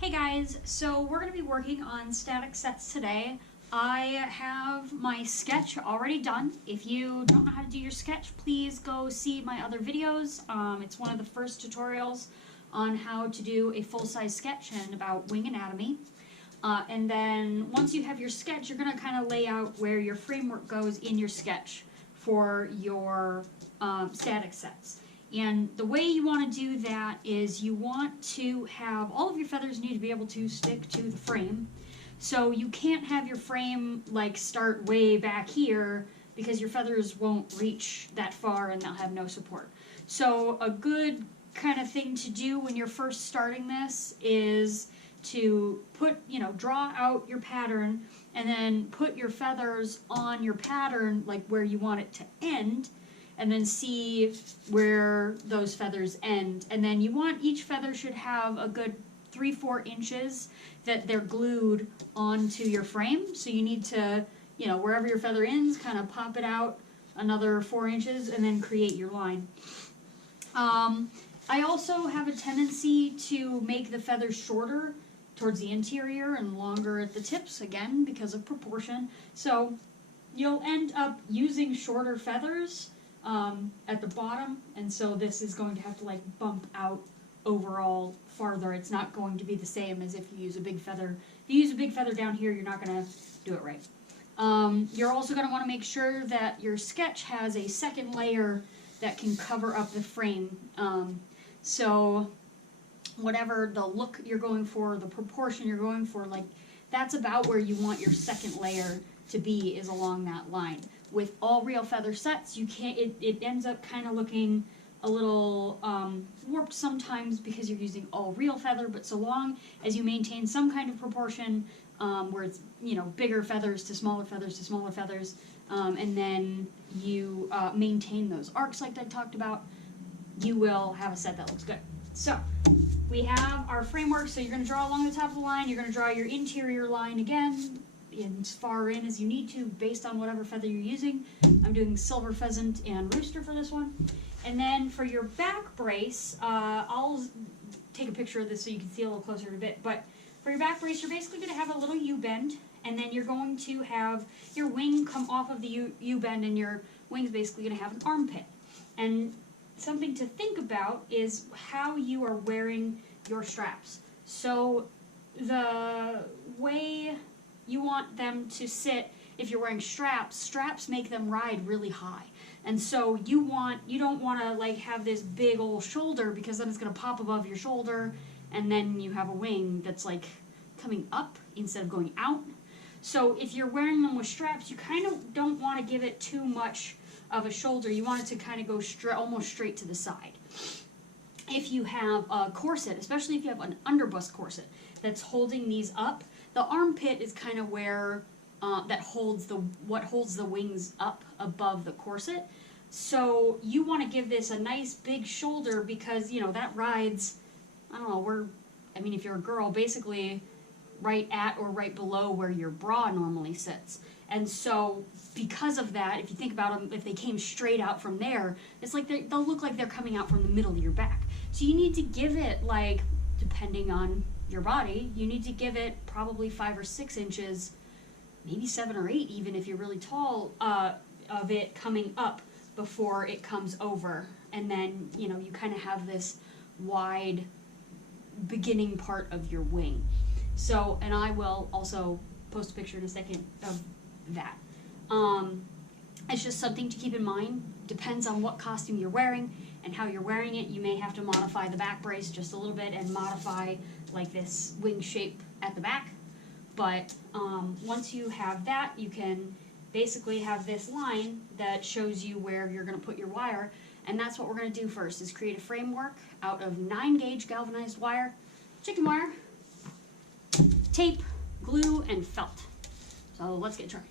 Hey guys, so we're going to be working on static sets today. I have my sketch already done. If you don't know how to do your sketch, please go see my other videos. It's one of the first tutorials on how to do a full-size sketch and about wing anatomy. And then once you have your sketch, you're going to kind of lay out where your framework goes in your sketch for your static sets. And the way you want to do that is you want to have all of your feathers need to be able to stick to the frame. So you can't have your frame like start way back here because your feathers won't reach that far and they'll have no support. So a good kind of thing to do when you're first starting this is to draw out your pattern and then put your feathers on your pattern like where you want it to end, and then see where those feathers end. And then you want each feather should have a good 3-4 inches that they're glued onto your frame. So you need to, wherever your feather ends, kind of pop it out another 4 inches and then create your line. I also have a tendency to make the feathers shorter towards the interior and longer at the tips, again, because of proportion. So you'll end up using shorter feathers at the bottom, and so this is going to have to like bump out overall farther. It's not going to be the same as if you use a big feather. If you use a big feather down here, you're not going to do it right. You're also going to want to make sure that your sketch has a second layer that can cover up the frame. So whatever the look you're going for, the proportion you're going for, like that's about where you want your second layer to be, is along that line. With all real feather sets, you can't. It ends up kind of looking a little warped sometimes because you're using all real feather. But so long as you maintain some kind of proportion, where it's bigger feathers to smaller feathers to smaller feathers, and then you maintain those arcs like I talked about, you will have a set that looks good. So we have our framework. So you're going to draw along the top of the line. You're going to draw your interior line again, as far in as you need to based on whatever feather you're using. I'm doing silver pheasant and rooster for this one. And then for your back brace, I'll take a picture of this so you can see a little closer in a bit, but for your back brace, you're basically going to have a little U-bend, and then you're going to have your wing come off of the U-bend, and your wing's basically going to have an armpit. And something to think about is how you are wearing your straps. So the way you want them to sit, if you're wearing straps make them ride really high. And so you don't want to like have this big old shoulder, because then it's going to pop above your shoulder and then you have a wing that's like coming up instead of going out. So if you're wearing them with straps, you kind of don't want to give it too much of a shoulder. You want it to kind of go almost straight to the side. If you have a corset, especially if you have an underbust corset that's holding these up, the armpit is kind of where what holds the wings up above the corset. So you want to give this a nice big shoulder, because that rides, if you're a girl, basically right at or right below where your bra normally sits. And so because of that, if you think about them, if they came straight out from there, it's like they'll look like they're coming out from the middle of your back. So you need to give it, like, depending on your body, you need to give it probably 5 or 6 inches, maybe 7 or 8 even if you're really tall, of it coming up before it comes over. And then, you kind of have this wide beginning part of your wing. So, and I will also post a picture in a second of that. It's just something to keep in mind. Depends on what costume you're wearing and how you're wearing it. You may have to modify the back brace just a little bit and modify like this wing shape at the back. But once you have that, you can basically have this line that shows you where you're going to put your wire. And that's what we're going to do first, is create a framework out of 9-gauge galvanized wire, chicken wire, tape, glue, and felt. So let's get trying.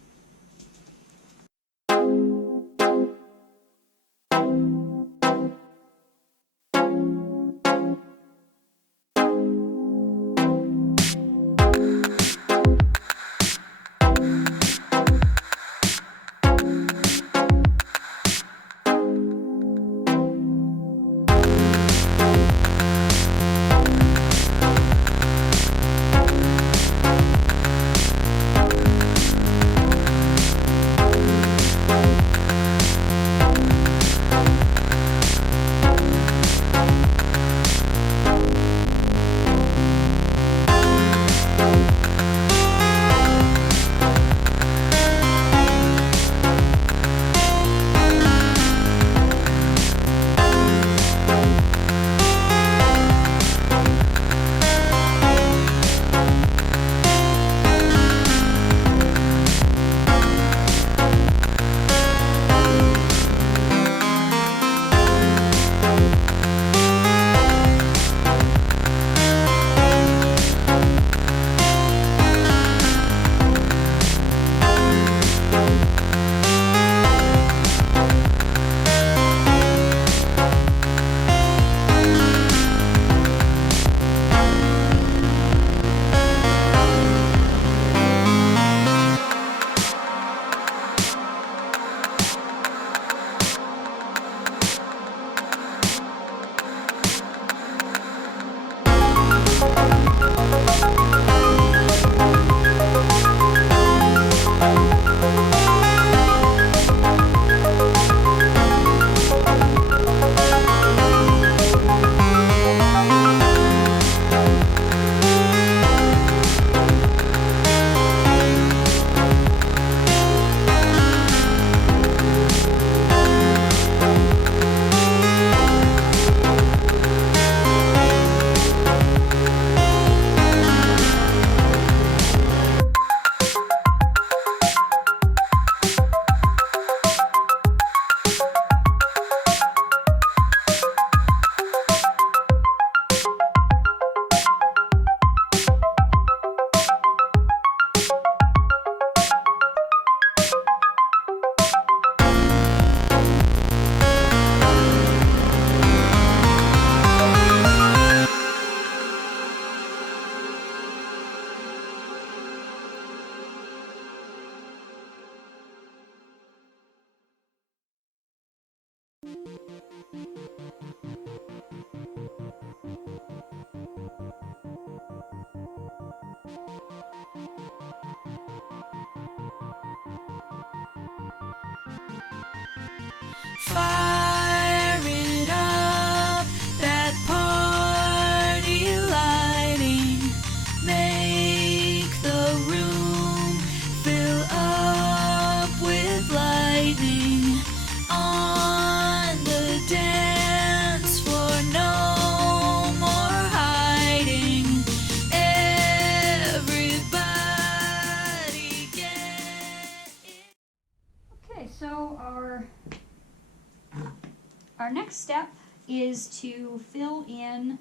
our next step is to fill in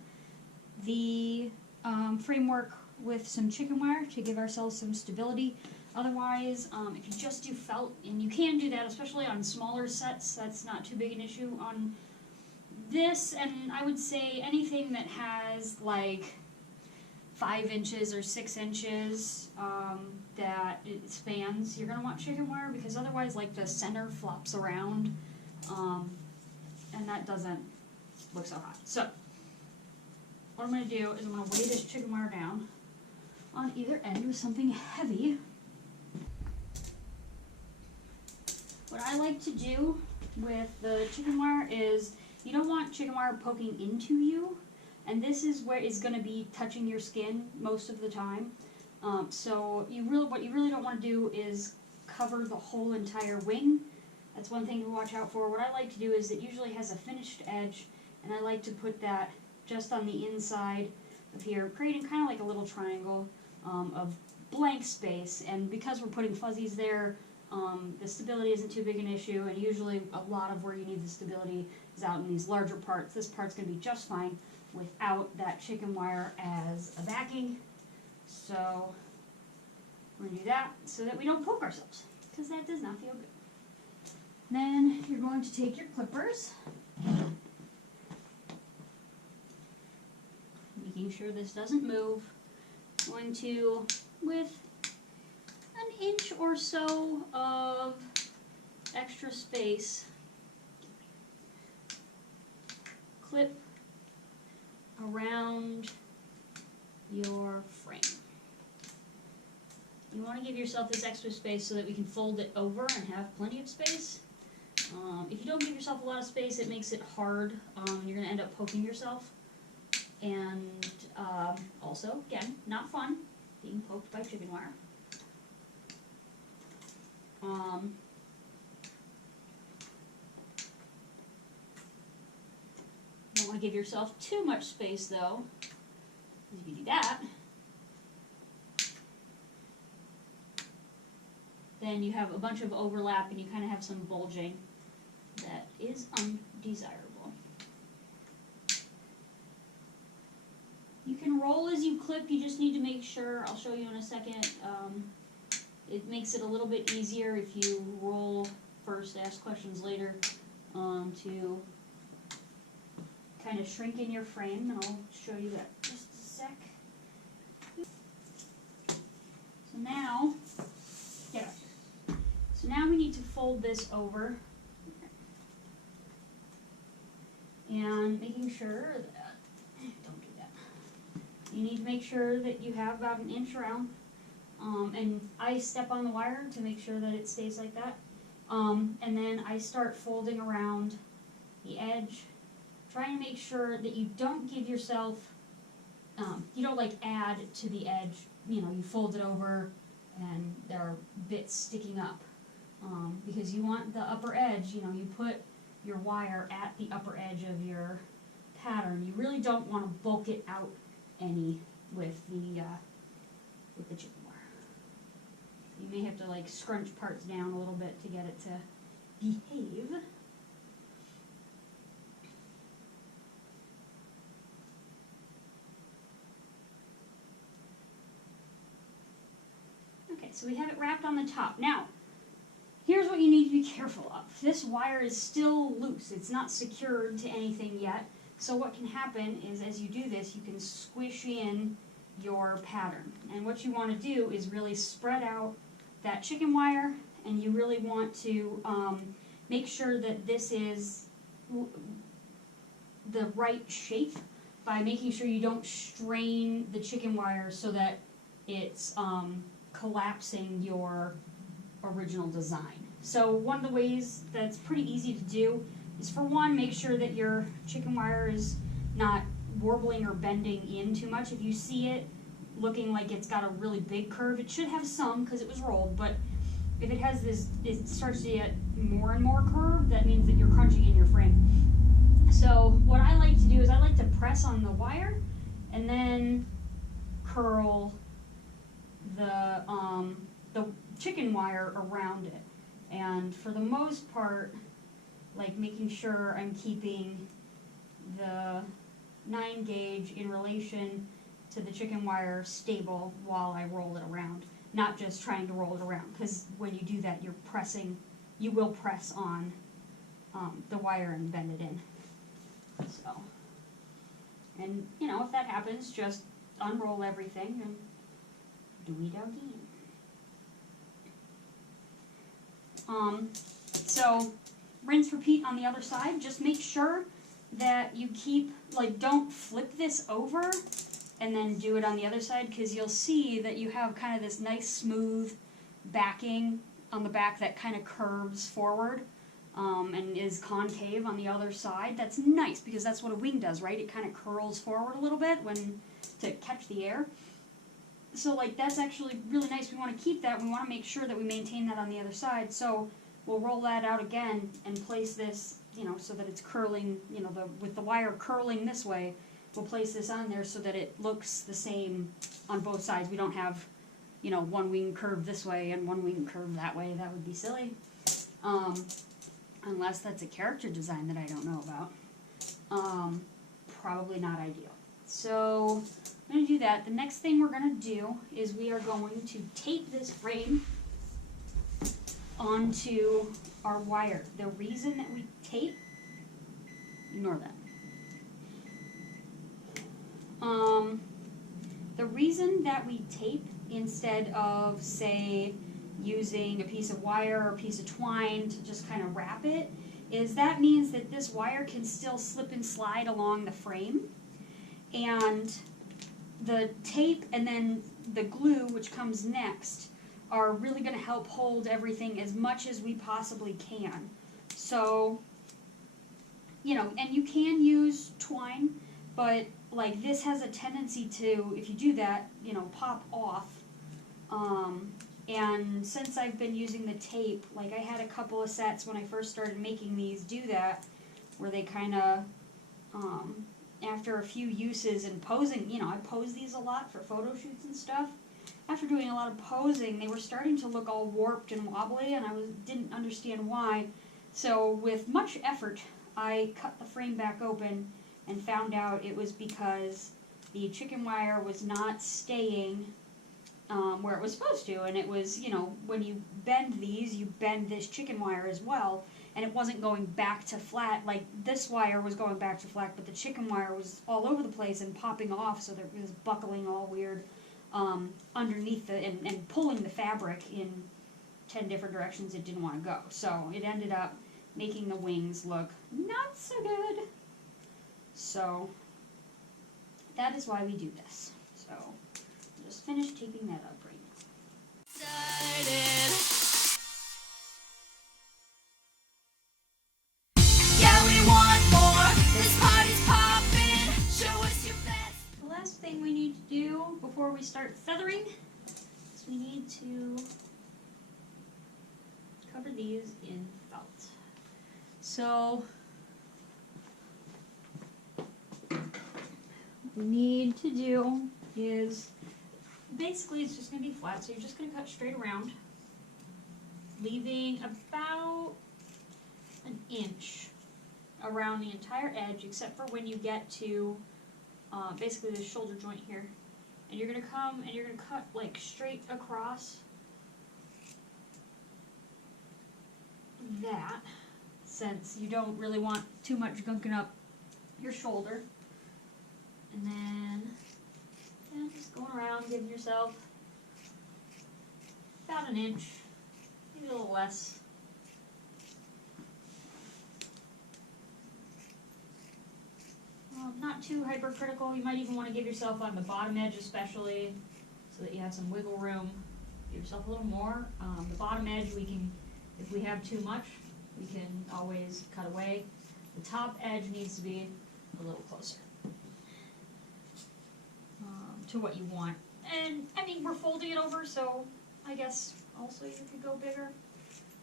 the framework with some chicken wire to give ourselves some stability. Otherwise, if you just do felt, and you can do that, especially on smaller sets, that's not too big an issue. On this, and I would say anything that has like 5 inches or 6 inches that it spans, you're going to want chicken wire, because otherwise like the center flops around and that doesn't look so hot. So what I'm going to do is I'm going to weigh this chicken wire down on either end with something heavy. What I like to do with the chicken wire is, you don't want chicken wire poking into you, and this is where it's going to be touching your skin most of the time. So what you really don't want to do is cover the whole entire wing. That's one thing to watch out for. What I like to do is, it usually has a finished edge, and I like to put that just on the inside of here, creating kind of like a little triangle of blank space. And because we're putting fuzzies there, the stability isn't too big an issue, and usually a lot of where you need the stability is out in these larger parts. This part's going to be just fine without that chicken wire as a backing. So we're going to do that so that we don't poke ourselves, because that does not feel good. Then you're going to take your clippers, making sure this doesn't move. Going to, with an inch or so of extra space, clip around your frame. You want to give yourself this extra space so that we can fold it over and have plenty of space. If you don't give yourself a lot of space, it makes it hard. You're going to end up poking yourself. And also, again, not fun being poked by chicken wire. You don't want to give yourself too much space, though. If you do that, then you have a bunch of overlap and you kind of have some bulging that is undesirable. You can roll as you clip, you just need to make sure, I'll show you in a second, it makes it a little bit easier if you roll first, ask questions later, to kind of shrink in your frame, and I'll show you that in just a sec. So now, we need to fold this over, and making sure that, don't do that, you need to make sure that you have about an inch around, and I step on the wire to make sure that it stays like that, and then I start folding around the edge, trying to make sure that you don't give yourself, you don't like add to the edge, you fold it over and there are bits sticking up, because you want the upper edge, you put your wire at the upper edge of your pattern. You really don't want to bulk it out any with the chicken wire. You may have to like scrunch parts down a little bit to get it to behave. Okay, so we have it wrapped on the top. Now, here's what you need to be careful of. This wire is still loose. It's not secured to anything yet. So what can happen is, as you do this, you can squish in your pattern. And what you want to do is really spread out that chicken wire, and you really want to make sure that this is the right shape by making sure you don't strain the chicken wire so that it's collapsing your original design. So one of the ways that's pretty easy to do is, for one, make sure that your chicken wire is not warbling or bending in too much. If you see it looking like it's got a really big curve, it should have some because it was rolled, but if it has this, it starts to get more and more curved, that means that you're crunching in your frame. So what I like to do is I like to press on the wire and then curl the chicken wire around it. And for the most part, like making sure I'm keeping the 9 gauge in relation to the chicken wire stable while I roll it around, not just trying to roll it around, because when you do that you will press on the wire and bend it in. So, and you know, if that happens, just unroll everything and dooey doggy. So rinse, repeat on the other side. Just make sure that you keep, like, don't flip this over and then do it on the other side, because you'll see that you have kind of this nice smooth backing on the back that kind of curves forward and is concave on the other side. That's nice because that's what a wing does, right? It kind of curls forward a little bit to catch the air. So like that's actually really nice. We want to keep that. We want to make sure that we maintain that on the other side. So we'll roll that out again and place this, you know, so that it's curling, you know, with the wire curling this way. We'll place this on there so that it looks the same on both sides. We don't have, you know, one wing curved this way and one wing curved that way. That would be silly. Unless that's a character design that I don't know about. Probably not ideal. So I'm going to do that. The next thing we're going to do is we are going to tape this frame onto our wire. The reason that we tape, ignore that. The reason that we tape instead of, say, using a piece of wire or a piece of twine to just kind of wrap it is that means that this wire can still slip and slide along the frame, and the tape and then the glue, which comes next, are really going to help hold everything as much as we possibly can. So, you know, and you can use twine, but like this has a tendency to, if you do that, you know, pop off. And since I've been using the tape, like I had a couple of sets when I first started making these do that, where they kind of, after a few uses and posing, you know, I pose these a lot for photo shoots and stuff. After doing a lot of posing, they were starting to look all warped and wobbly, and I didn't understand why. So with much effort, I cut the frame back open and found out it was because the chicken wire was not staying where it was supposed to, and it was, you know, when you bend these, you bend this chicken wire as well, and it wasn't going back to flat. Like this wire was going back to flat, but the chicken wire was all over the place and popping off, so there was buckling all weird underneath and pulling the fabric in 10 different directions it didn't want to go. So it ended up making the wings look not so good. So that is why we do this. So just finish taping that up right now. Yeah, we want more. This party's poppin'. Show us your best. The last thing we need to do before we start feathering is we need to cover these in felt. So what we need to do is, basically it's just going to be flat, so you're just going to cut straight around, leaving about an inch around the entire edge, except for when you get to basically the shoulder joint here. And you're going to come and you're going to cut like straight across that, since you don't really want too much gunking up your shoulder. And then just going around, giving yourself about an inch, maybe a little less. Not too hypercritical. You might even want to give yourself on the bottom edge especially, so that you have some wiggle room. Give yourself a little more. The bottom edge, we can, if we have too much, we can always cut away. The top edge needs to be a little closer to what you want. And I mean, we're folding it over, so I guess also you could go bigger.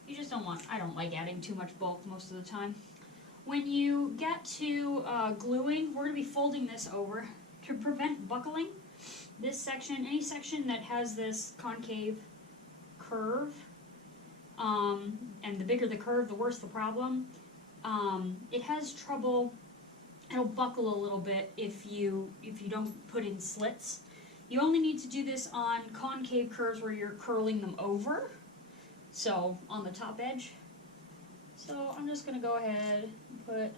You just don't want, I don't like adding too much bulk most of the time. When you get to gluing, we're going to be folding this over to prevent buckling. This section, any section that has this concave curve, and the bigger the curve, the worse the problem. it has trouble. It'll buckle a little bit if you don't put in slits. You only need to do this on concave curves where you're curling them over, so on the top edge. So I'm just going to go ahead and put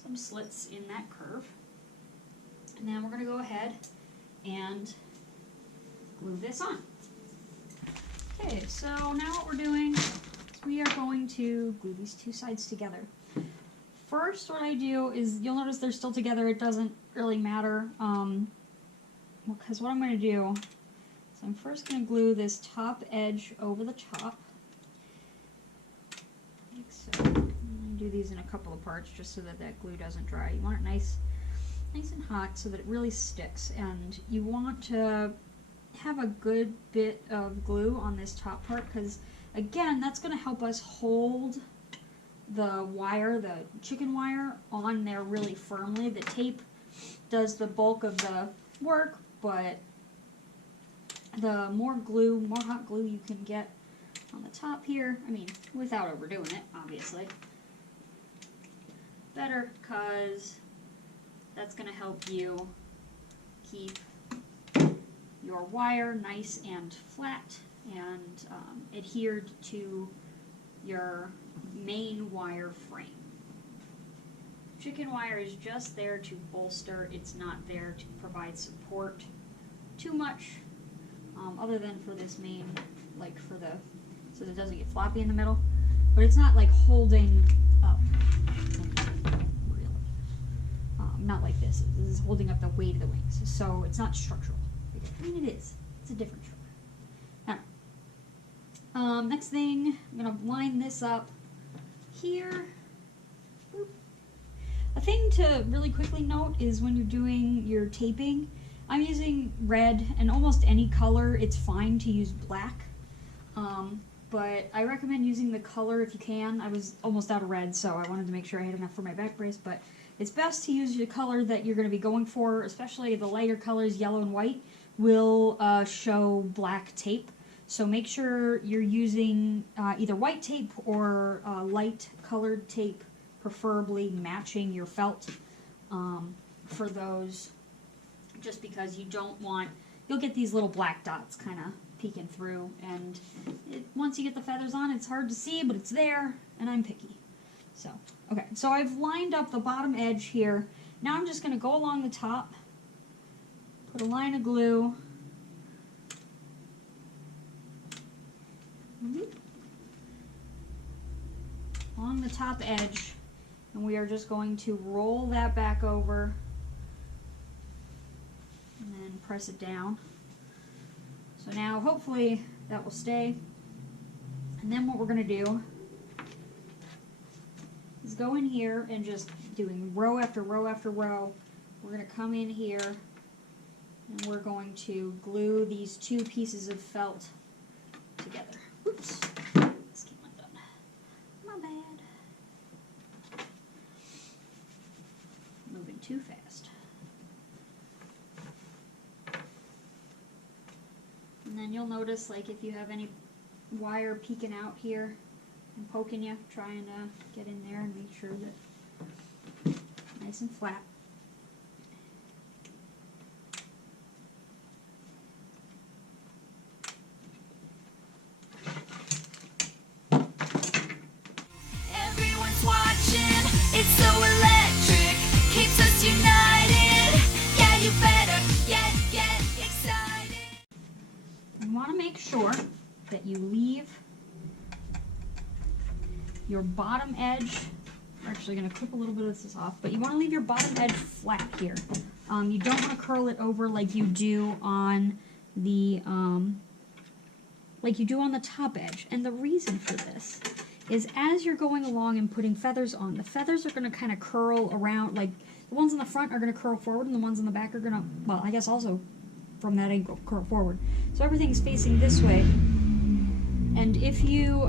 some slits in that curve, and then we're going to go ahead and glue this on. Okay, so now what we're doing is we are going to glue these two sides together. First, what I do is, you'll notice they're still together. It doesn't really matter, because what I'm going to do is I'm first going to glue this top edge over the top, like so. I'm going to do these in a couple of parts just so that that glue doesn't dry. You want it nice and hot so that it really sticks, and you want to have a good bit of glue on this top part, because again, that's going to help us hold the wire, the chicken wire, on there really firmly. The tape does the bulk of the work, but the more glue, more hot glue you can get on the top here, I mean, without overdoing it, obviously, better, because that's going to help you keep your wire nice and flat and adhered to your main wire frame. Chicken wire is just there to bolster. It's not there to provide support too much, other than for this main, like for the, so that it doesn't get floppy in the middle. But it's not like holding up, really. Not like this. This is holding up the weight of the wings. So it's not structural. I mean, it is. It's a different structure. Alright. Next thing, I'm going to line this up here. Boop. A thing to really quickly note is when you're doing your taping, I'm using red, and almost any color, it's fine to use black. But I recommend using the color if you can. I was almost out of red, so I wanted to make sure I had enough for my back brace, but it's best to use the color that you're going to be going for, especially the lighter colors, yellow and white, will show black tape. So make sure you're using either white tape or light colored tape, preferably matching your felt for those, just because you don't want, you'll get these little black dots kind of peeking through, and once you get the feathers on, it's hard to see, but it's there, and I'm picky. So, okay, so I've lined up the bottom edge here. Now I'm just going to go along the top, put a line of glue, along the top edge, and we are just going to roll that back over and then press it down. So now hopefully that will stay. And then what we're going to do is go in here and just doing row after row after row. We're going to come in here and we're going to glue these two pieces of felt together. Oops, this came undone. My bad. Moving too fast. And then you'll notice, like, if you have any wire peeking out here and poking you, trying to get in there and make sure that nice and flat. Everyone's watching, it's so electric, keeps us united. Yeah, you better get excited. You want to make sure that you leave your bottom edge. We're actually going to clip a little bit of this off, but you want to leave your bottom edge flat here. You don't want to curl it over like you do on the top edge. And the reason for this is, as you're going along and putting feathers on, the feathers are going to kind of curl around. Like, the ones in the front are going to curl forward, and the ones in the back are going to, well, I guess also from that angle, curl forward. So everything's facing this way. And if you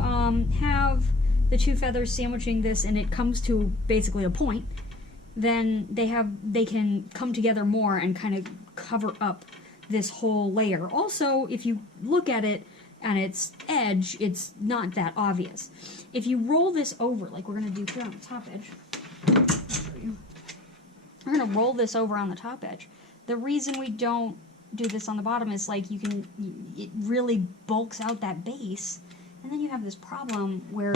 have the two feathers sandwiching this and it comes to basically a point, then they can come together more and kind of cover up this whole layer. Also, if you look at it on its edge, it's not that obvious. if you roll this over, like we're going to do here on the top edge, I'll show you. We're going to roll this over on the top edge. The reason we don't do this on the bottom is like it really bulks out that base, and then you have this problem where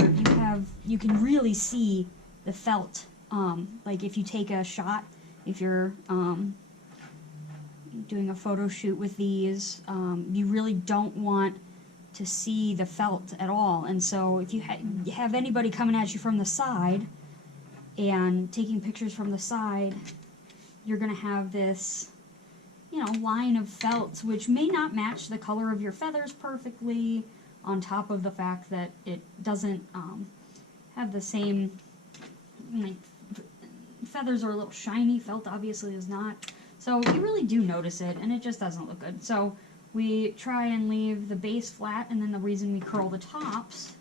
you can really see the felt. Like if you take a shot, if you're doing a photo shoot with these, you really don't want to see the felt at all. And so if you have anybody coming at you from the side and taking pictures from the side, you're going to have this, line of felt, which may not match the color of your feathers perfectly, on top of the fact that it doesn't have the same, feathers are a little shiny, felt obviously is not. So you really do notice it, and it just doesn't look good. So we try and leave the base flat, and then the reason we curl the tops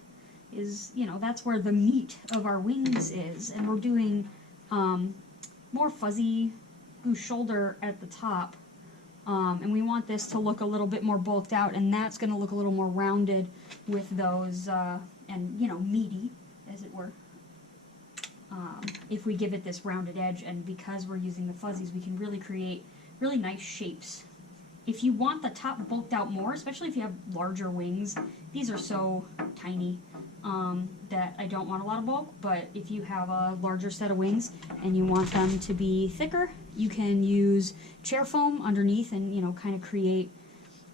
is, that's where the meat of our wings is. And we're doing more fuzzy goose shoulder at the top. And we want this to look a little bit more bulked out, and that's going to look a little more rounded with those, and, meaty, as it were. If we give it this rounded edge, and because we're using the fuzzies, we can really create really nice shapes. If you want the top bulked out more, especially if you have larger wings, these are so tiny that I don't want a lot of bulk, but if you have a larger set of wings and you want them to be thicker, you can use chair foam underneath and, kind of create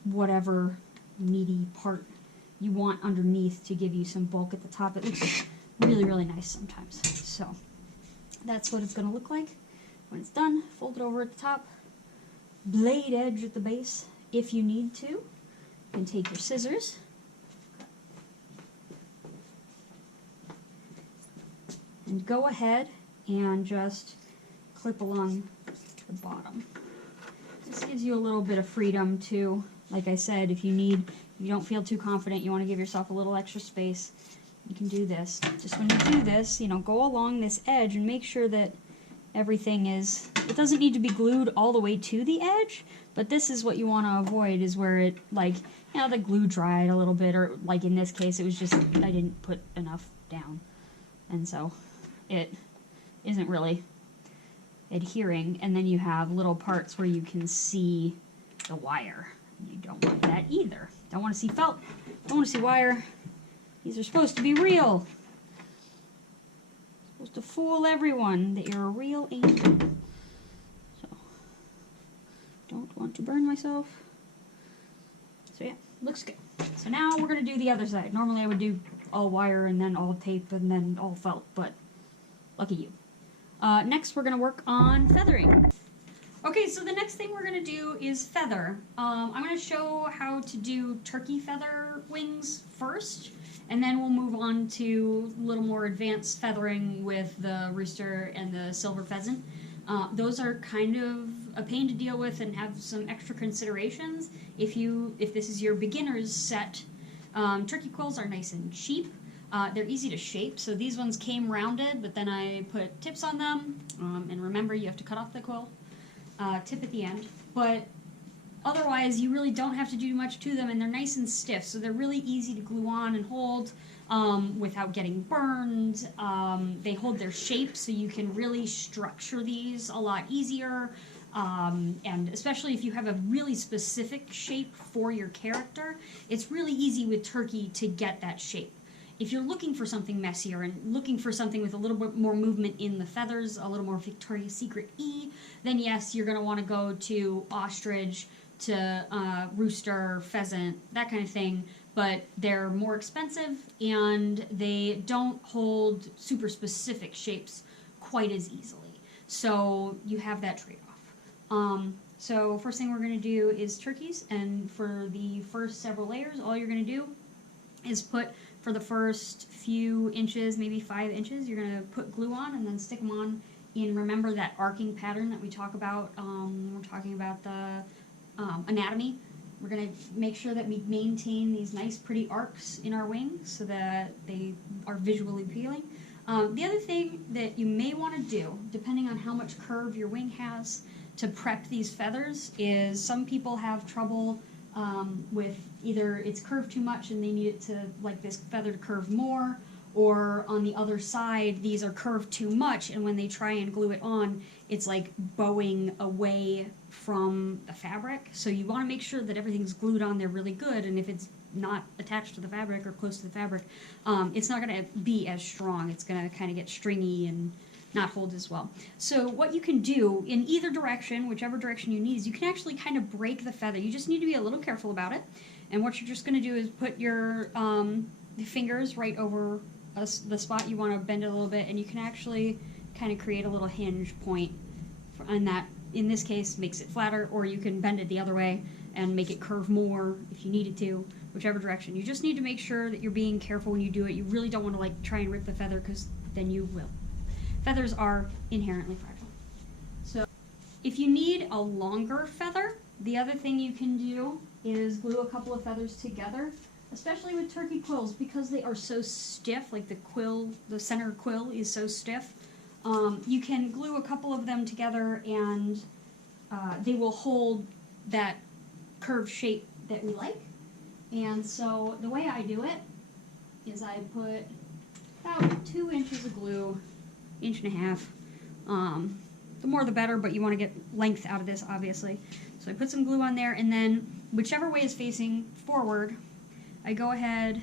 whatever meaty part you want underneath to give you some bulk at the top. It looks really, really nice sometimes. So that's what it's going to look like when it's done. Fold it over at the top. Blade edge at the base if you need to. You can take your scissors. And go ahead and just clip along the bottom. This gives you a little bit of freedom too. Like I said, if you don't feel too confident, you want to give yourself a little extra space, you can do this. Just when you do this, go along this edge and make sure that everything is, it doesn't need to be glued all the way to the edge, but this is what you want to avoid, is where it, the glue dried a little bit, or like in this case, it was just, I didn't put enough down. And so it isn't really adhering, and then you have little parts where you can see the wire. You don't want that either. Don't want to see felt, don't want to see wire. These are supposed to be real. Supposed to fool everyone that you're a real angel. So, don't want to burn myself. So yeah, looks good. So now we're going to do the other side. Normally I would do all wire and then all tape and then all felt, but lucky you. Next we're going to work on feathering. Okay, so the next thing we're going to do is feather. I'm going to show how to do turkey feather wings first, and then we'll move on to a little more advanced feathering with the rooster and the silver pheasant. Those are kind of a pain to deal with and have some extra considerations. If this is your beginner's set, turkey quills are nice and cheap. They're easy to shape, so these ones came rounded, but then I put tips on them, and remember you have to cut off the quill tip at the end, but otherwise you really don't have to do much to them, and they're nice and stiff, so they're really easy to glue on and hold without getting burned. They hold their shape, so you can really structure these a lot easier, and especially if you have a really specific shape for your character, it's really easy with turkey to get that shape. If you're looking for something messier and looking for something with a little bit more movement in the feathers, a little more Victoria's Secret-y, then yes, you're going to want to go to ostrich, to rooster, pheasant, that kind of thing, but they're more expensive and they don't hold super specific shapes quite as easily. So you have that trade-off. So first thing we're going to do is turkeys, and for the first several layers, all you're going to do is put, for the first few inches, maybe 5 inches, you're going to put glue on and then stick them on in, remember that arcing pattern that we talk about when we're talking about the anatomy. We're going to make sure that we maintain these nice pretty arcs in our wings so that they are visually appealing. The other thing that you may want to do, depending on how much curve your wing has, to prep these feathers is some people have trouble with either it's curved too much and they need it to, like this feather to curve more, or on the other side, these are curved too much, and when they try and glue it on, it's like bowing away from the fabric. So you want to make sure that everything's glued on there really good, and if it's not attached to the fabric or close to the fabric, it's not going to be as strong. It's going to kind of get stringy and not hold as well. So what you can do in either direction, whichever direction you need, is you can actually kind of break the feather. You just need to be a little careful about it. And what you're just going to do is put your fingers right over the spot you want to bend it a little bit, and you can actually kind of create a little hinge point on that. In this case, makes it flatter, or you can bend it the other way and make it curve more if you needed to, whichever direction. You just need to make sure that you're being careful when you do it. You really don't want to like try and rip the feather, because then you will. Feathers are inherently fragile. So if you need a longer feather, the other thing you can do is glue a couple of feathers together, especially with turkey quills, because they are so stiff, like the center quill is so stiff. You can glue a couple of them together, and they will hold that curved shape that we like. And so the way I do it is I put about 2 inches of glue, 1.5 inches. The more the better, but you want to get length out of this, obviously. So I put some glue on there, and then whichever way is facing forward, I go ahead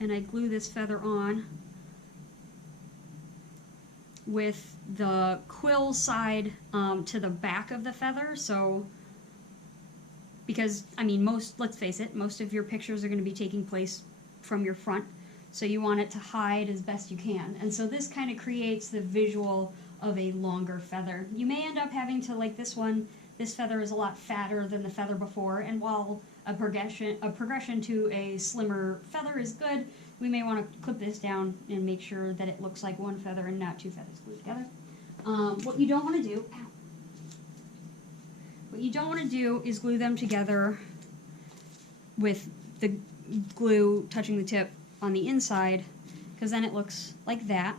and I glue this feather on with the quill side to the back of the feather. So, because, I mean, let's face it, most of your pictures are going to be taking place from your front, so you want it to hide as best you can. And so this kind of creates the visual of a longer feather. You may end up having to, like this one, this feather is a lot fatter than the feather before, and while a progression to a slimmer feather is good, we may want to clip this down and make sure that it looks like one feather and not 2 feathers glued together. What you don't want to do is glue them together with the glue touching the tip on the inside, because then it looks like that,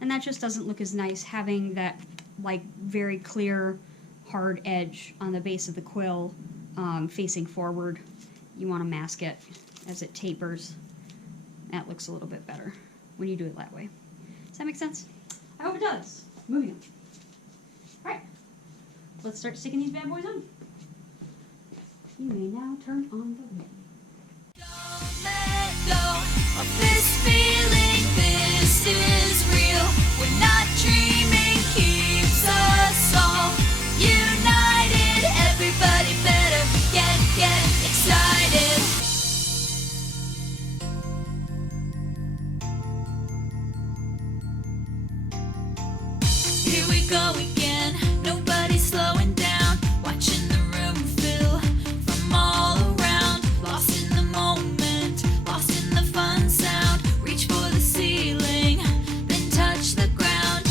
and that just doesn't look as nice, having that like very clear hard edge on the base of the quill facing forward. You want to mask it as it tapers. That looks a little bit better when you do it that way. Does that make sense? I hope it does. Moving on. Alright, let's start sticking these bad boys on. You may now turn on the radio. Don't let go of this feeling, this is real. We're not dreaming, keeps us all united. Everybody better get excited. Here we go again, nobody's slowing down. Watching the room fill from all around. Lost in the moment, lost in the fun sound. Reach for the ceiling, then touch the ground.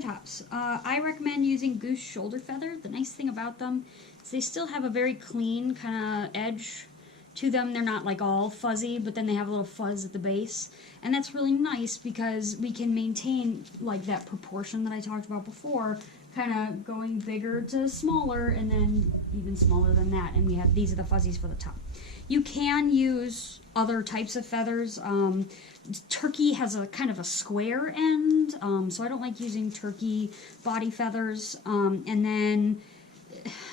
the tops. I recommend using goose shoulder feather. The nice thing about them is they still have a very clean kind of edge to them. They're not like all fuzzy, but then they have a little fuzz at the base. And that's really nice because we can maintain like that proportion that I talked about before, kind of going bigger to smaller and then even smaller than that. And we have, these are the fuzzies for the top. You can use other types of feathers. Turkey has a kind of a square end, so I don't like using turkey body feathers. And then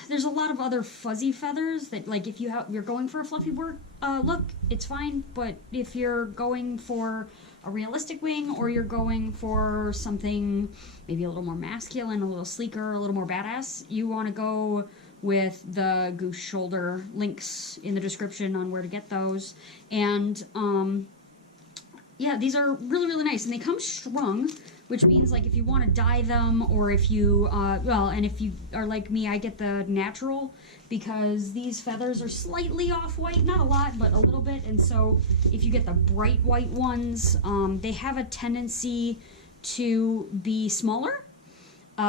there's a lot of other fuzzy feathers that, like, if you're going for a fluffy look, it's fine. But if you're going for a realistic wing, or you're going for something maybe a little more masculine, a little sleeker, a little more badass, you want to go with the goose shoulder. Links in the description on where to get those. And yeah, these are really, really nice, and they come strung, which means, like, if you want to dye them, or if you and if you are like me, I get the natural, because these feathers are slightly off-white, not a lot, but a little bit. And so if you get the bright white ones, they have a tendency to be smaller,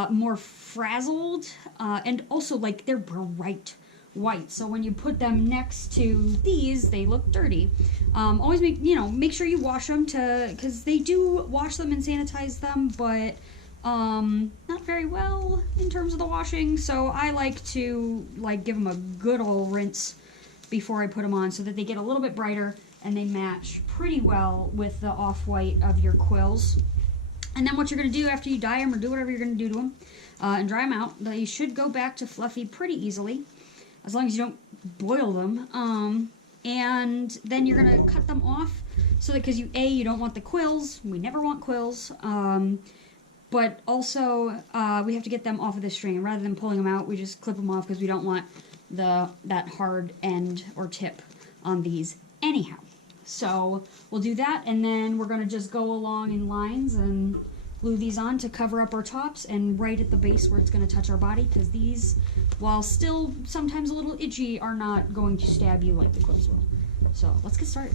more frazzled, and also, like, they're bright white. So when you put them next to these, they look dirty. Always make sure you wash them, because they do wash them and sanitize them, but not very well in terms of the washing. So I like to give them a good old rinse before I put them on, so that they get a little bit brighter and they match pretty well with the off-white of your quills. And then what you're going to do after you dye them, or do whatever you're going to do to them, and dry them out, they should go back to fluffy pretty easily, as long as you don't boil them. And then you're going to cut them off, so that, because you don't want the quills. We never want quills. But also, we have to get them off of the string. And rather than pulling them out, we just clip them off, because we don't want that hard end or tip on these anyhow. So we'll do that, and then we're going to just go along in lines and glue these on to cover up our tops, and right at the base where it's going to touch our body, because these, while still sometimes a little itchy, are not going to stab you like the quills will. So let's get started.